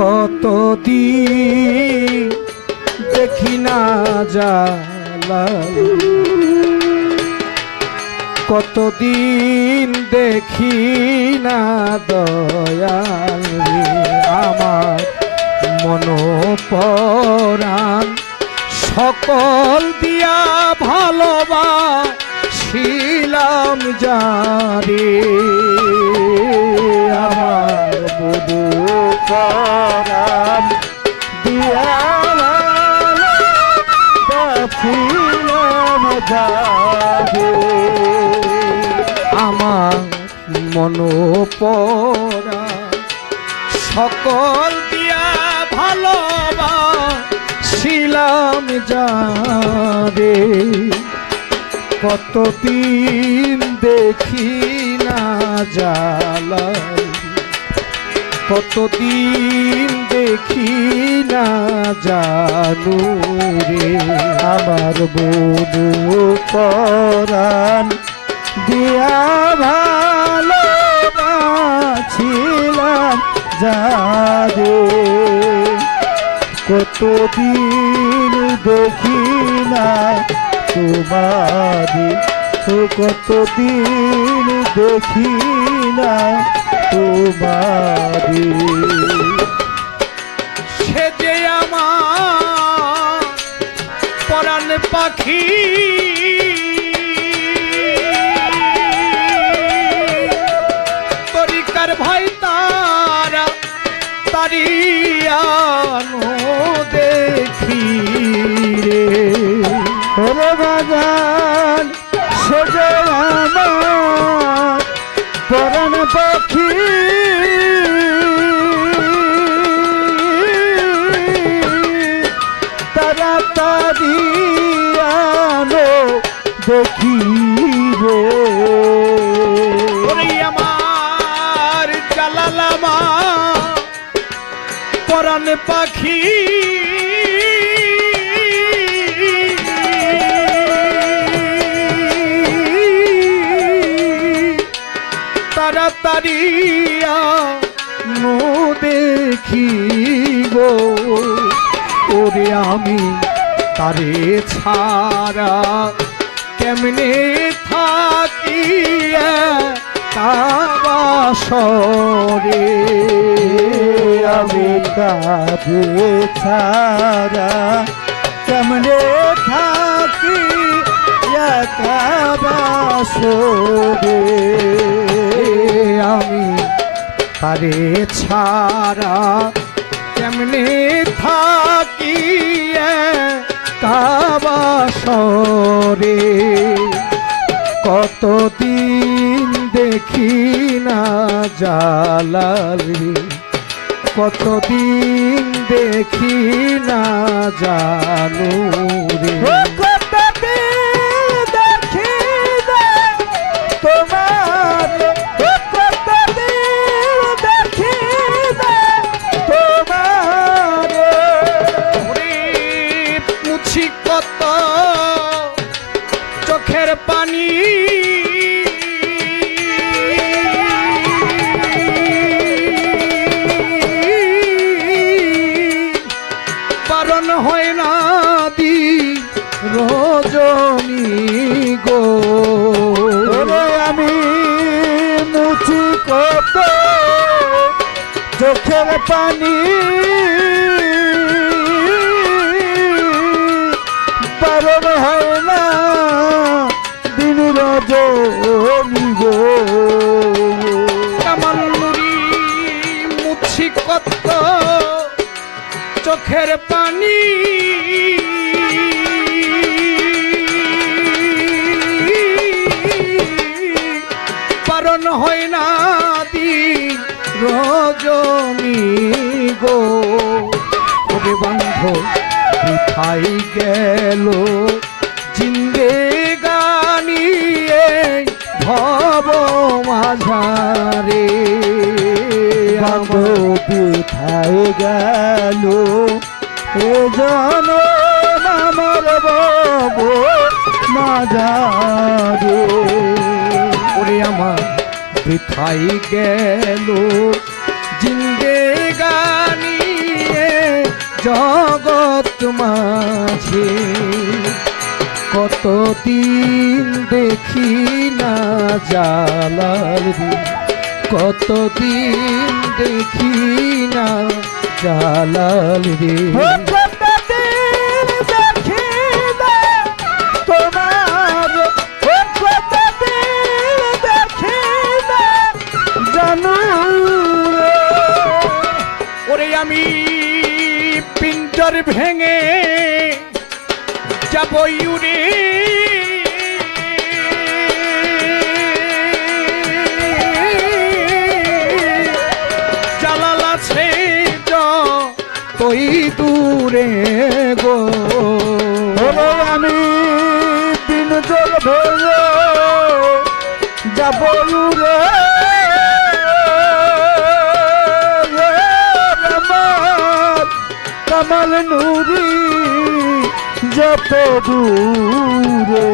কতদিন দেখি না জালাল। কতদিন দেখি না দয়াল আমার মনোপরাণ। সকল দিয়া ভালোবা শিলাম পরাণ দিয়া যারে আমার সকল দিয়া যারে কতদিন দেখি না জালাল কতদিন দেখি না জানু রে। আমার বনু পরাণ, দিয়া ভালোবাছিলাম যারে। কতদিন দেখি না তোমারি, কতদিন দেখি না তোমারি। সে যে আমার পরাণ পাখি। ভাই তারা তারিয়ানো আমার জালালামা। পরাণ পাখি। তাড়াতাড়িয়া নো দেখি গো ওরে আমি তারে ছাড়া কেমনে থাকি কাবাসরে আমি কাজে ছাড়া কেমনে থাকি কাবাসরে আমি তারে ছাড়া কেমনে থাকি কাবাসরে কতদিন দেখি না জালালি কতদিন দেখি না জানু রে। তোমার। তোমার। মুছি কত। চোখের পানি হয় না দি রজনী গো। আমি মুছি কত চোখের পানি চোখের পানি। পারণ হয় না দিন রজনী গো। ওরে বন্ধ কোথায় গেল? জিন্দে গানিয়ে ভব মাঝারে। কোথায় গেল। এ জন আমার বব মাঝারে ওরে আমার বৃথাই গেল? জিন্দে গানি মাঝে। কতদিন দেখি না জালাল কতদিন দেখি না জালাল রে। আমি পিঞ্জর ভেঙে যাব ইউরে তুই দূরে গো? আমি দিন জল ভেঙে যাব কামাল নুরি যত দূরে।